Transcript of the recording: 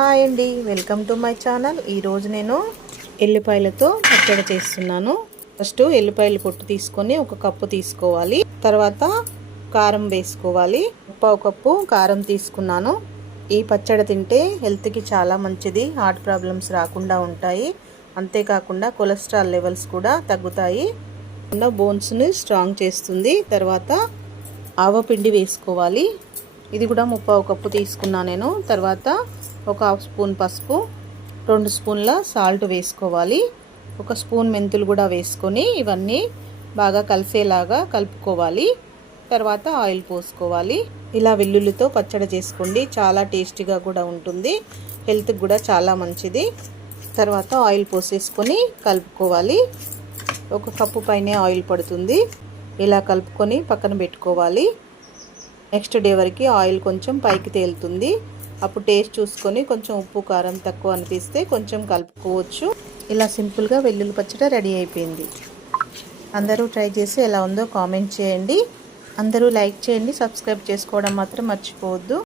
Hi అండి. Welcome to my channel. ఈరోజు నేను ఎల్లిపాయలతో పచ్చడి చేస్తున్నాను. ఫస్ట్ ఎల్లిపాయలు పొట్టు తీసుకొని ఒక కప్పు తీసుకోవాలి. తర్వాత కారం వేసుకోవాలి. పావు కప్పు కారం తీసుకున్నాను. ఈ పచ్చడి తింటే హెల్త్కి చాలా మంచిది. హార్ట్ ప్రాబ్లమ్స్ రాకుండా ఉంటాయి. అంతేకాకుండా కొలెస్ట్రాల్ లెవెల్స్ కూడా తగ్గుతాయి. బోన్స్ని స్ట్రాంగ్ చేస్తుంది. తర్వాత ఆవపిండి వేసుకోవాలి. ఇది కూడా ముప్పావు కప్పు తీసుకున్నా నేను. తర్వాత ఒక హాఫ్ స్పూన్ పసుపు రెండు స్పూన్ల సాల్ట్ వేసుకోవాలి. ఒక స్పూన్ మెంతులు కూడా వేసుకొని ఇవన్నీ బాగా కలిసేలాగా కలుపుకోవాలి. తర్వాత ఆయిల్ పోసుకోవాలి. ఇలా వెల్లుల్లితో పచ్చడి చేసుకోండి. చాలా టేస్టీగా కూడా ఉంటుంది. హెల్త్కి కూడా చాలా మంచిది. తర్వాత ఆయిల్ పోసేసుకొని కలుపుకోవాలి. ఒక కప్పు పైనే ఆయిల్ పడుతుంది. ఇలా కలుపుకొని పక్కన పెట్టుకోవాలి. నెక్స్ట్ డే వరకు ఆయిల్ కొంచెం పైకి తేలుతుంది. అప్పుడు టేస్ట్ చూసుకొని కొంచెం ఉప్పు కారం తక్కువ అనిపిస్తే కొంచెం కలుపుకోవచ్చు. ఇలా సింపుల్గా వెల్లుల్లి పచ్చడి రెడీ అయిపోయింది. అందరూ ట్రై చేసి ఎలా ఉందో కామెంట్ చేయండి. అందరూ లైక్ చేయండి సబ్స్క్రైబ్ చేసుకోవడం మాత్రం మర్చిపోవద్దు.